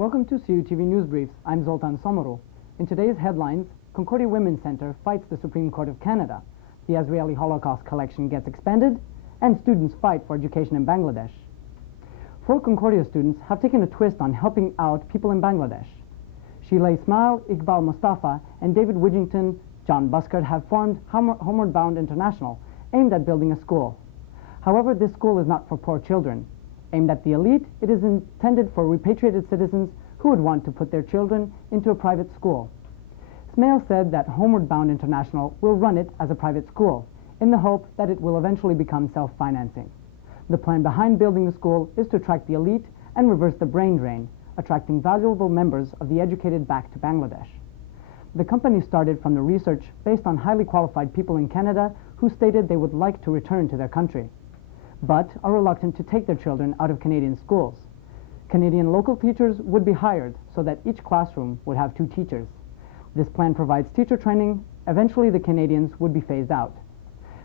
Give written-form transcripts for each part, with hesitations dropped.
Welcome to CUTV Newsbriefs. I'm Zoltan. In today's headlines, Concordia Women's Center fights the Supreme Court of Canada, the Israeli Holocaust Collection gets expanded, and students fight for education in Bangladesh. 4 Concordia students have taken a twist on helping out people in Bangladesh. Sheila Ismail, Iqbal Mustafa, and David Widgington, John Buskard have formed Homeward Bound International, aimed at building a school. However, this school is not for poor children. Aimed at the elite, it is intended for repatriated citizens who would want to put their children into a private school. Ismail said that Homeward Bound International will run it as a private school, in the hope that it will eventually become self-financing. The plan behind building the school is to attract the elite and reverse the brain drain, attracting valuable members of the educated back to Bangladesh. The company started from the research based on highly qualified people in Canada who stated they would like to return to their country, but are reluctant to take their children out of Canadian schools. Canadian local teachers would be hired so that each classroom would have 2 teachers. This plan provides teacher training. Eventually, the Canadians would be phased out.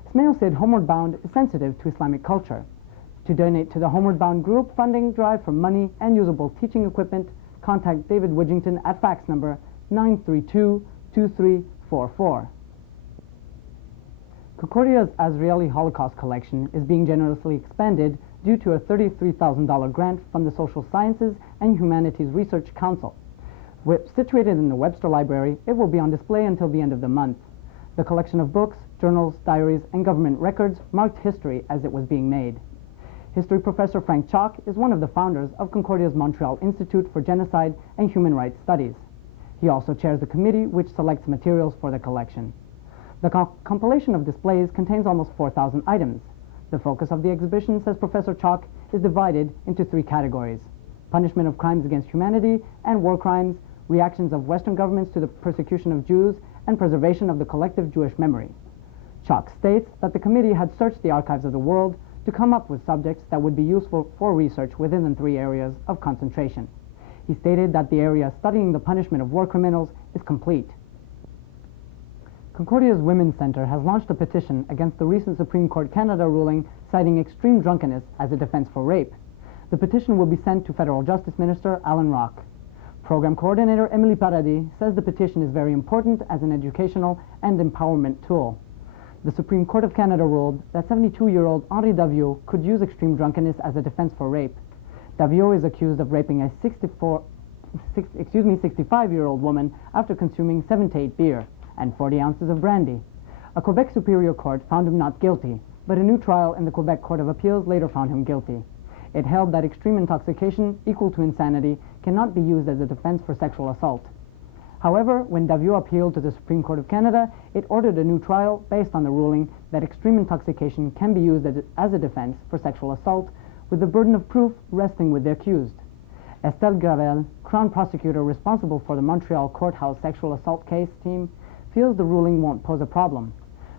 Ismail said Homeward Bound is sensitive to Islamic culture. To donate to the Homeward Bound group funding drive for money and usable teaching equipment, contact David Widgington at fax number 932-2344. Concordia's Israeli Holocaust Collection is being generously expanded due to a $33,000 grant from the Social Sciences and Humanities Research Council. Situated in the Webster Library, it will be on display until the end of the month. The collection of books, journals, diaries, and government records marked history as it was being made. History professor Frank Chalk is one of the founders of Concordia's Montreal Institute for Genocide and Human Rights Studies. He also chairs the committee which selects materials for the collection. The compilation of displays contains almost 4,000 items. The focus of the exhibition, says Professor Chalk, is divided into 3 categories: punishment of crimes against humanity and war crimes, reactions of Western governments to the persecution of Jews, and preservation of the collective Jewish memory. Chalk states that the committee had searched the archives of the world to come up with subjects that would be useful for research within the 3 areas of concentration. He stated that the area studying the punishment of war criminals is complete. Concordia's Women's Center has launched a petition against the recent Supreme Court Canada ruling citing extreme drunkenness as a defense for rape. The petition will be sent to Federal Justice Minister Alan Rock. Program Coordinator Emily Paradis says the petition is very important as an educational and empowerment tool. The Supreme Court of Canada ruled that 72-year-old Henri Davio could use extreme drunkenness as a defense for rape. Davio is accused of raping a 65-year-old woman after consuming 7 to 8 beer and 40 ounces of brandy. A Quebec Superior Court found him not guilty, but a new trial in the Quebec Court of Appeals later found him guilty. It held that extreme intoxication equal to insanity cannot be used as a defense for sexual assault. However, when Davio appealed to the Supreme Court of Canada, it ordered a new trial based on the ruling that extreme intoxication can be used as a defense for sexual assault, with the burden of proof resting with the accused. Estelle Gravel, Crown prosecutor responsible for the Montreal Courthouse sexual assault case team, feels the ruling won't pose a problem.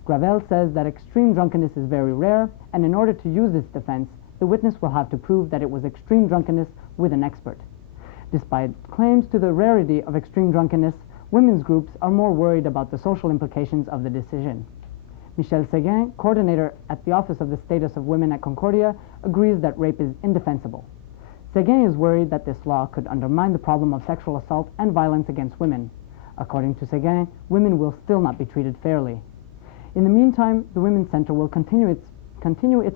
Gravel says that extreme drunkenness is very rare, and in order to use this defense, the witness will have to prove that it was extreme drunkenness with an expert. Despite claims to the rarity of extreme drunkenness, women's groups are more worried about the social implications of the decision. Michelle Szeben, coordinator at the Office of the Status of Women at Concordia, agrees that rape is indefensible. Szeben is worried that this law could undermine the problem of sexual assault and violence against women. According to Szeben, women will still not be treated fairly. In the meantime, the Women's Center will continue its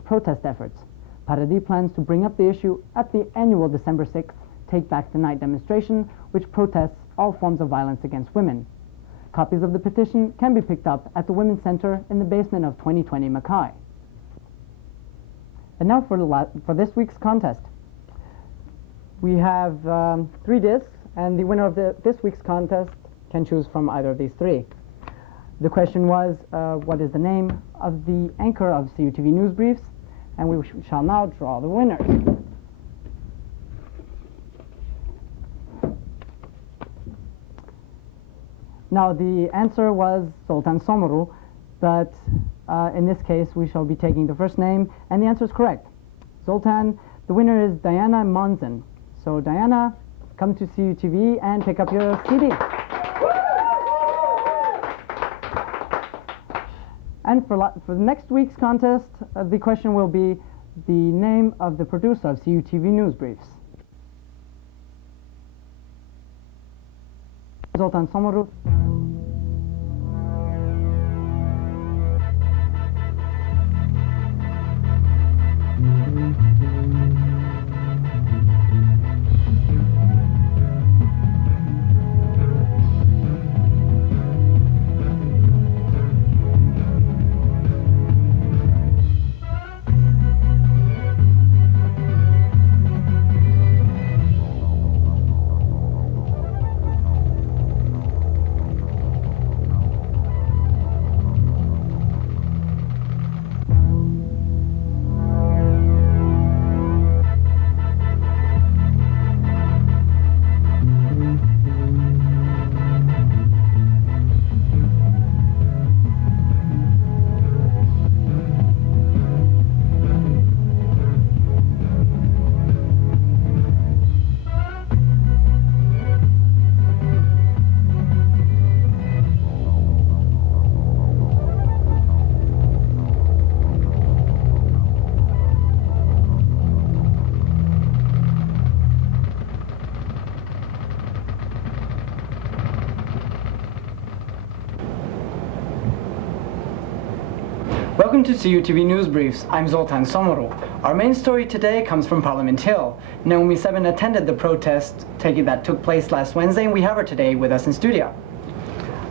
protest efforts. Paradis plans to bring up the issue at the annual December 6th Take Back the Night demonstration, which protests all forms of violence against women. Copies of the petition can be picked up at the Women's Center in the basement of 2020 Mackay. And now for this week's contest. We have 3 discs, and the winner of this week's contest can choose from either of these 3. The question was, what is the name of the anchor of CUTV Newsbriefs? And we shall now draw the winner. Now, the answer was Zoltan, but in this case, we shall be taking the first name, and the answer is correct. Zoltan, the winner is Diana Monzen. So, Diana, come to CUTV and pick up your CD. And for the next week's contest, the question will be the name of the producer of CUTV Newsbriefs. Zoltan Somoru. Welcome to CUTV Newsbriefs. I'm Zoltan Somoru. Our main story today comes from Parliament Hill. Naomi Szeben attended the protest that took place last Wednesday, and we have her today with us in studio.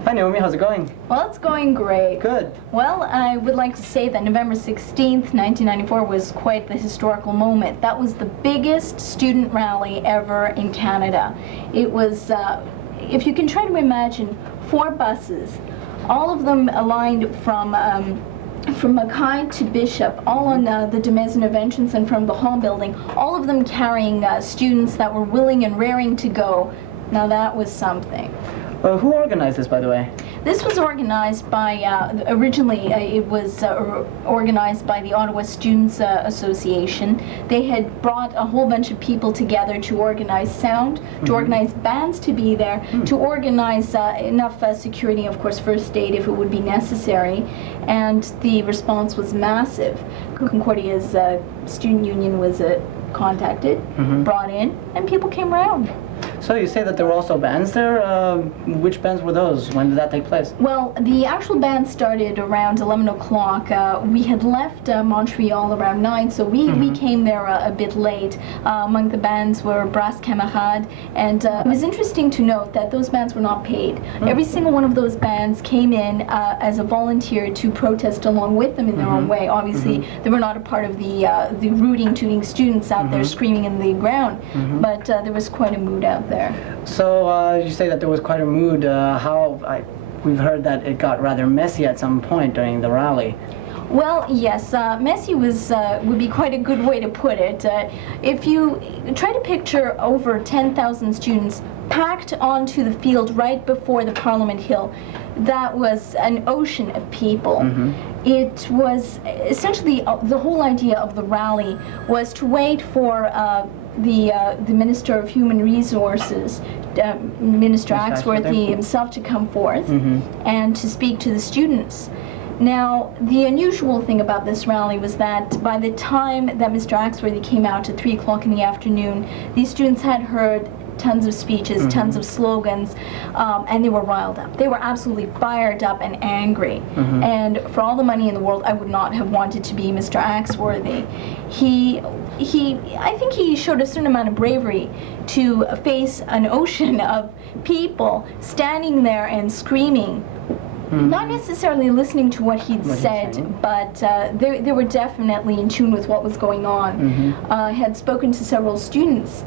Hi Naomi, how's it going? Well, it's going great. Good. Well, I would like to say that November 16th, 1994 was quite the historical moment. That was the biggest student rally ever in Canada. It was, if you can try to imagine, 4 buses, all of them aligned from Mackay to Bishop, all on the de Maisonneuve entrance and from the Hall building, all of them carrying students that were willing and raring to go. Now that was something. Who organized this, by the way? This was organized by, originally it was organized by the Ottawa Students Association. They had brought a whole bunch of people together to organize sound, to organize bands to be there, to organize enough security, of course, first aid if it would be necessary. And the response was massive. Concordia's student union was contacted, brought in, and people came around. So you say that there were also bands there? Which bands were those? When did that take place? Well, the actual band started around 11 o'clock. We had left Montreal around 9, so we came there a bit late. Among the bands were Brass Camarades, and it was interesting to note that those bands were not paid. Every single one of those bands came in as a volunteer to protest along with them in their own way. Obviously, they were not a part of the rooting, tooting students out there screaming in the ground, but there was quite a mood out there. So you say that there was quite a mood. We've heard that it got rather messy at some point during the rally. Well, yes, messy would be quite a good way to put it. If you try to picture over 10,000 students packed onto the field right before the Parliament Hill, that was an ocean of people. It was essentially the whole idea of the rally was to wait for the Minister of Human Resources, Minister Axworthy himself, to come forth and to speak to the students. Now, the unusual thing about this rally was that by the time that Mr. Axworthy came out at 3 o'clock in the afternoon, these students had heard tons of speeches, tons of slogans, and they were riled up. They were absolutely fired up and angry. And for all the money in the world, I would not have wanted to be Mr. Axworthy. I think he showed a certain amount of bravery to face an ocean of people standing there and screaming. Not necessarily listening to what he'd said, but they were definitely in tune with what was going on. I had spoken to several students.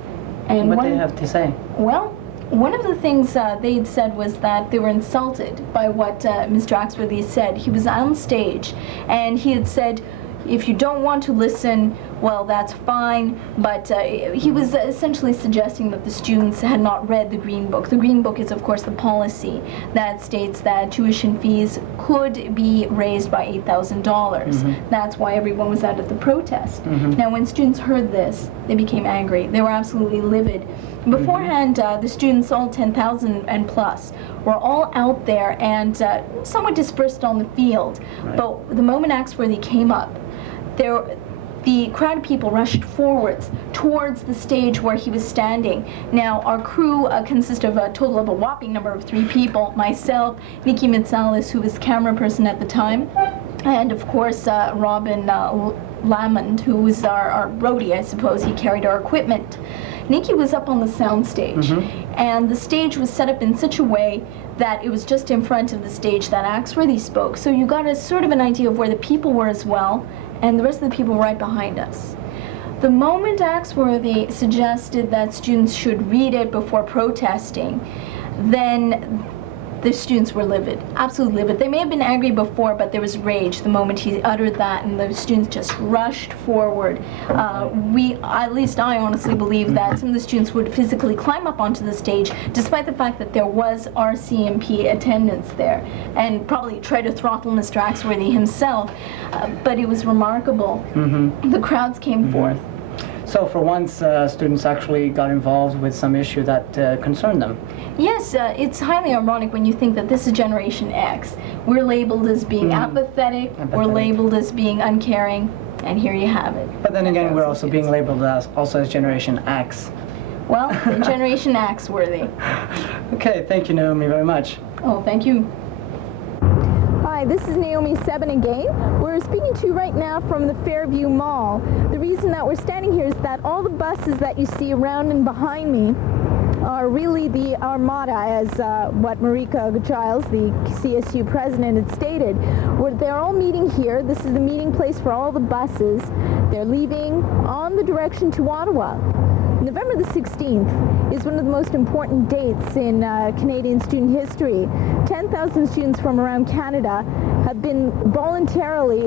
And what did they have to say? Well, one of the things they'd said was that they were insulted by what Mr. Axworthy said. He was on stage, and he had said, if you don't want to listen, well, that's fine, but he was essentially suggesting that the students had not read the Green Book. The Green Book is, of course, the policy that states that tuition fees could be raised by $8,000. That's why everyone was out at the protest. Now, when students heard this, they became angry. They were absolutely livid. Beforehand, the students, all 10,000 and plus, were all out there and somewhat dispersed on the field. But the moment Axworthy came up, the crowd of people rushed forwards towards the stage where he was standing. Now, our crew consists of a total of a whopping number of 3 people: myself, Nikki Mitsalis, who was camera person at the time, and of course Robin Lamond, who was our roadie, I suppose. He carried our equipment. Nikki was up on the sound stage, and the stage was set up in such a way that it was just in front of the stage that Axworthy spoke. So you got a sort of an idea of where the people were as well, and the rest of the people were right behind us. The moment Axworthy suggested that students should read it before protesting, then the students were livid, absolutely livid. They may have been angry before, but there was rage the moment he uttered that, and the students just rushed forward. At least I honestly believe that some of the students would physically climb up onto the stage, despite the fact that there was RCMP attendance there, and probably try to throttle Mr. Axworthy himself, but it was remarkable. The crowds came forth. So for once, students actually got involved with some issue that concerned them. Yes, it's highly ironic when you think that this is Generation X. We're labeled as being apathetic, we're labeled as being uncaring, and here you have it. But then again, we're also being labeled as Generation X. Well, Generation Axworthy. Okay, thank you, Naomi, very much. Oh, thank you. Hi, this is Naomi Szeben again. We're speaking to you right now from the Fairview Mall. The reason that we're standing here is that all the buses that you see around and behind me are really the Armada, as what Marika Giles, the CSU president, had stated. They're all meeting here. This is the meeting place for all the buses. They're leaving on the direction to Ottawa. November the 16th is one of the most important dates in Canadian student history. 10,000 students from around Canada have been voluntarily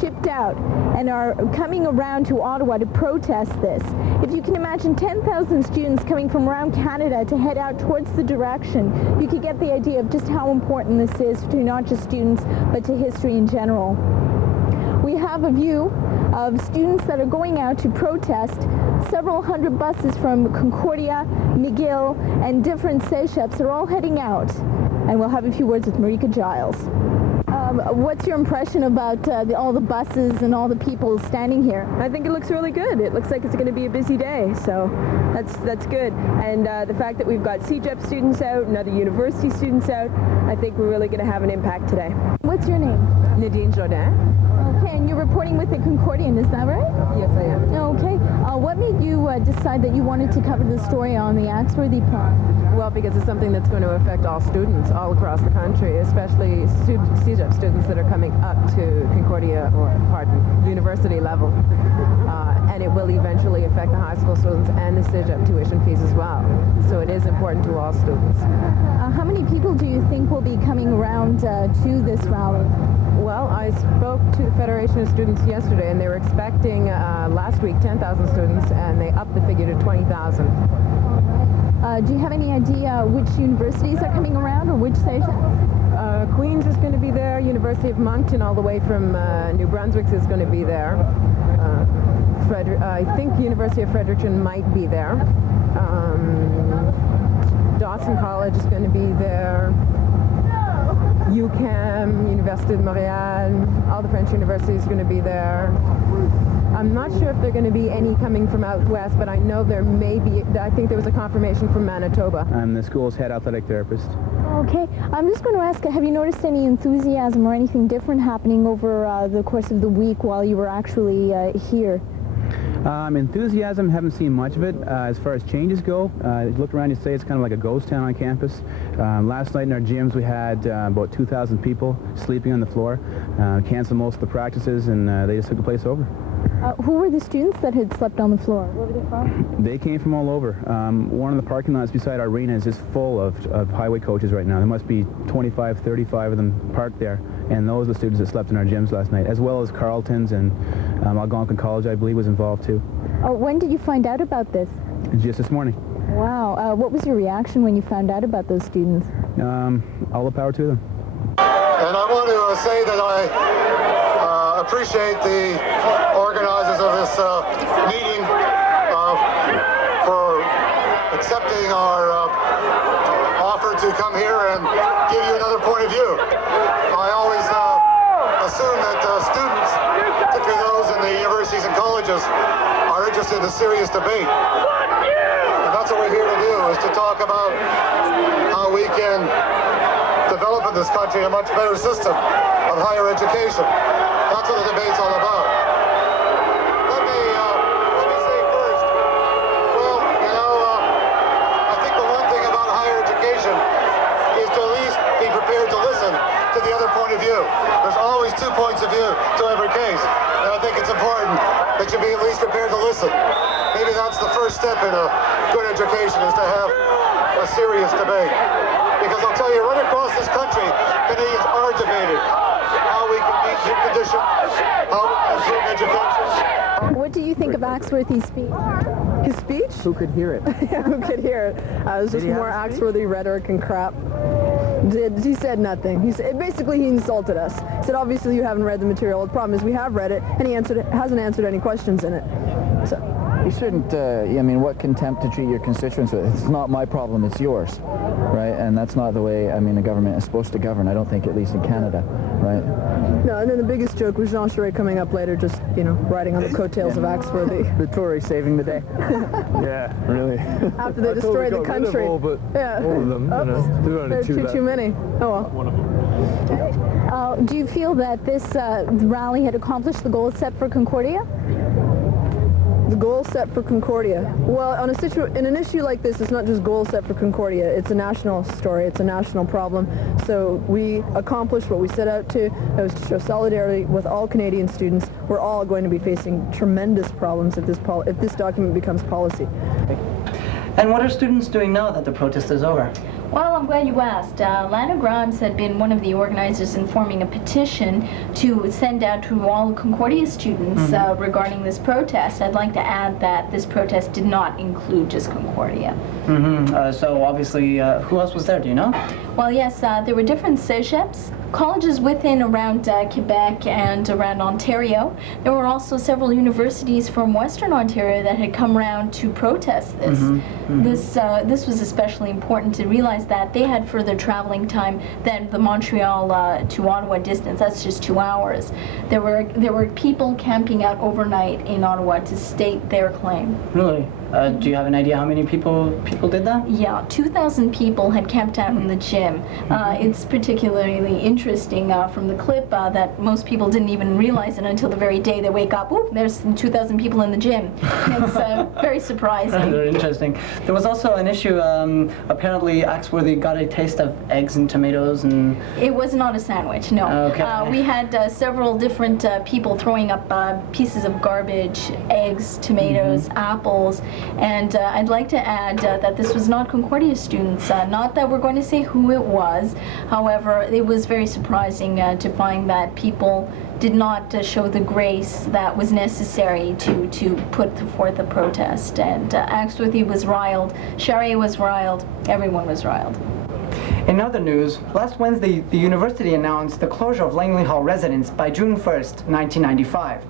shipped out and are coming around to Ottawa to protest this. If you can imagine 10,000 students coming from around Canada to head out towards the direction, you could get the idea of just how important this is to not just students, but to history in general. We have a view of students that are going out to protest. Several hundred buses from Concordia, McGill, and different CEGEPs are all heading out. And we'll have a few words with Marika Giles. What's your impression about all the buses and all the people standing here? I think it looks really good. It looks like it's going to be a busy day, so that's good. And the fact that we've got CEGEP students out and other university students out, I think we're really going to have an impact today. What's your name? Nadine Jourdain. Okay, and you're reporting with the Concordian, is that right? Yes, I am. Okay. What made you decide that you wanted to cover the story on the Axworthy part? Well, because it's something that's going to affect all students all across the country, especially CEGEP students that are coming up to Concordia, university level. And it will eventually affect the high school students and the CEGEP tuition fees as well. So it is important to all students. How many people do you think will be coming around to this rally? Well, I spoke to the Federation of Students yesterday, and they were expecting last week 10,000 students, and they upped the figure to 20,000. Do you have any idea which universities are coming around, or which CEGEPs? Queen's is going to be there, University of Moncton all the way from New Brunswick is going to be there. I think University of Fredericton might be there. Dawson College is going to be there. UQAM, Université de Montréal, all the French universities are going to be there. I'm not sure if there are going to be any coming from out west, but I know there may be. I think there was a confirmation from Manitoba. I'm the school's head athletic therapist. Okay, I'm just going to ask, have you noticed any enthusiasm or anything different happening over the course of the week while you were actually here? Enthusiasm, haven't seen much of it. As far as changes go, you look around, you say it's kind of like a ghost town on campus. Last night in our gyms we had about 2,000 people sleeping on the floor. Canceled most of the practices, and they just took the place over. Who were the students that had slept on the floor? Where were they from? They came from all over. One of the parking lots beside our arena is just full of highway coaches right now. There must be 25, 35 of them parked there, and those are the students that slept in our gyms last night, as well as Carleton's, and Algonquin College, I believe, was involved too. When did you find out about this? Just this morning. Wow. What was your reaction when you found out about those students? All the power to them. And I want to say that I appreciate the organizers of this meeting for accepting our offer to come here and give you another point of view. I always assume that students, particularly those in the universities and this into serious debate. And that's what we're here to do, is to talk about how we can develop in this country a much better system of higher education. That's what the debate's all about. Let me say first, well, you know, I think the one thing about higher education is to at least be prepared to listen to the other point of view. There's always two points of view to every case, and I think it's important that you be at least prepared to listen. Maybe that's the first step in a good education, is to have a serious debate. Because I'll tell you, right across this country, Canadians are debating how we can meet new conditions, how we can improve education. What do you think of Axworthy's speech? His speech? Who could hear it? Yeah, who could hear it? It was just he have more a speech? Axworthy rhetoric and crap. He said nothing. Basically, he insulted us. He said, obviously, you haven't read the material. The problem is we have read it, and he hasn't answered any questions in it. So. You shouldn't, I mean, what contempt to treat your constituents with. It's not my problem, it's yours, right? And that's not the way, I mean, the government is supposed to govern, I don't think, at least in Canada, right? No, and then the biggest joke was Jean Charest coming up later, just, you know, riding on the coattails of Axworthy. The Tories saving the day. Yeah, really. After they destroyed the country. All but Yeah. all of them. You know, there were only There are two left. too many. Oh well. One of them. Do you feel that this rally had accomplished the goals set for Concordia? The goal set for Concordia. Well, in an issue like this, it's not just goal set for Concordia. It's a national story. It's a national problem. So we accomplished what we set out to. It was to show solidarity with all Canadian students. We're all going to be facing tremendous problems if this document becomes policy. And what are students doing now that the protest is over? Well, I'm glad you asked. Lana Grimes had been one of the organizers in forming a petition to send out to all Concordia students regarding this protest. I'd like to add that this protest did not include just Concordia. So obviously, who else was there, do you know? Well, yes, there were different CEGEPs, colleges within around Quebec and around Ontario. There were also several universities from Western Ontario that had come around to protest this. This was especially important to realize that they had further traveling time than the Montreal to Ottawa distance. That's just 2 hours. There were people camping out overnight in Ottawa to state their claim. Really? Do you have an idea how many people did that? Yeah, 2,000 people had camped out in the gym. It's particularly interesting from the clip that most people didn't even realize it until the very day they wake up. Ooh, there's 2,000 people in the gym. It's very surprising. Very interesting. There was also an issue, apparently Axworthy got a taste of eggs and tomatoes and... It was not a sandwich, no. Okay. We had several different people throwing up pieces of garbage, eggs, tomatoes, apples, and I'd like to add that this was not Concordia students, not that we're going to say who it was. However, it was very surprising to find that people did not show the grace that was necessary to put forth a protest. And Axworthy was riled, Charest was riled, everyone was riled. In other news, last Wednesday, the university announced the closure of Langley Hall residence by June 1st, 1995.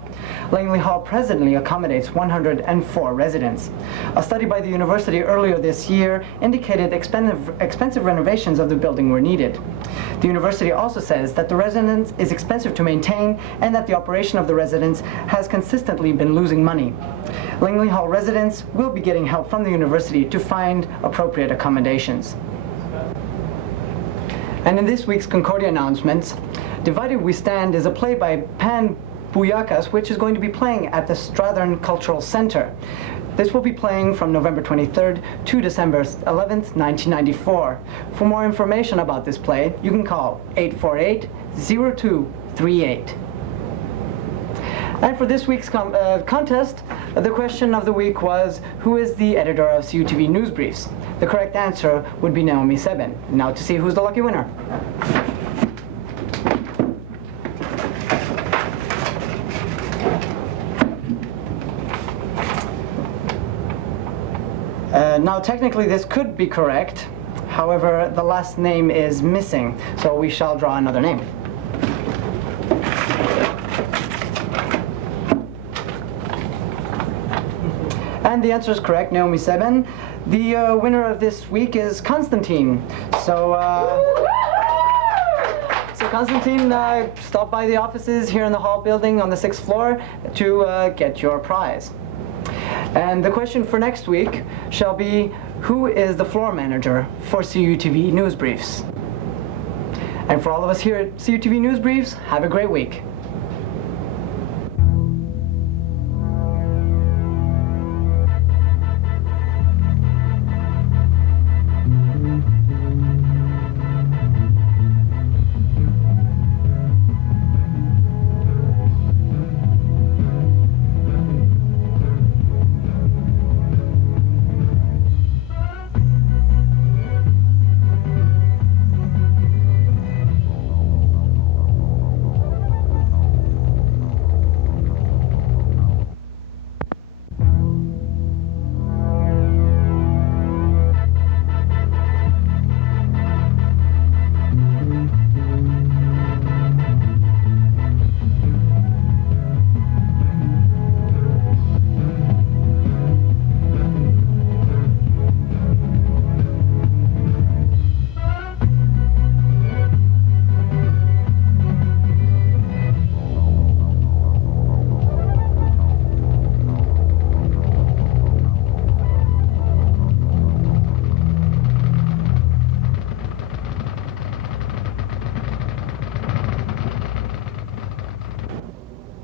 Langley Hall presently accommodates 104 residents. A study by the university earlier this year indicated expensive renovations of the building were needed. The university also says that the residence is expensive to maintain and that the operation of the residence has consistently been losing money. Langley Hall residents will be getting help from the university to find appropriate accommodations. And in this week's Concordia announcements, Divided We Stand is a play by Pan Bouyakas, which is going to be playing at the Strathern Cultural Centre. This will be playing from November 23rd to December 11th, 1994. For more information about this play, you can call 848-0238. And for this week's contest, the question of the week was, who is the editor of CUTV Newsbriefs? The correct answer would be Naomi Szeben. Now to see who's the lucky winner. Now technically this could be correct, however the last name is missing, so we shall draw another name. And the answer is correct, Naomi Szeben. The winner of this week is Constantine. So Constantine, stop by the offices here in the Hall building on the 6th floor to get your prize. And the question for next week shall be, who is the floor manager for CUTV Newsbriefs? And for all of us here at CUTV Newsbriefs, have a great week.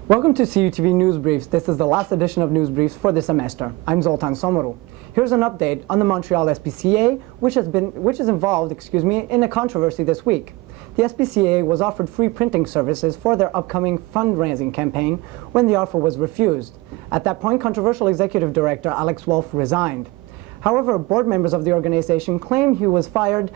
Welcome to CUTV Newsbriefs. This is the last edition of Newsbriefs for the semester. I'm Zoltan. Here's an update on the Montreal SPCA, which is involved, in a controversy this week. The SPCA was offered free printing services for their upcoming fundraising campaign when the offer was refused. At that point, controversial executive director Alex Wolf resigned. However, board members of the organization claim he was fired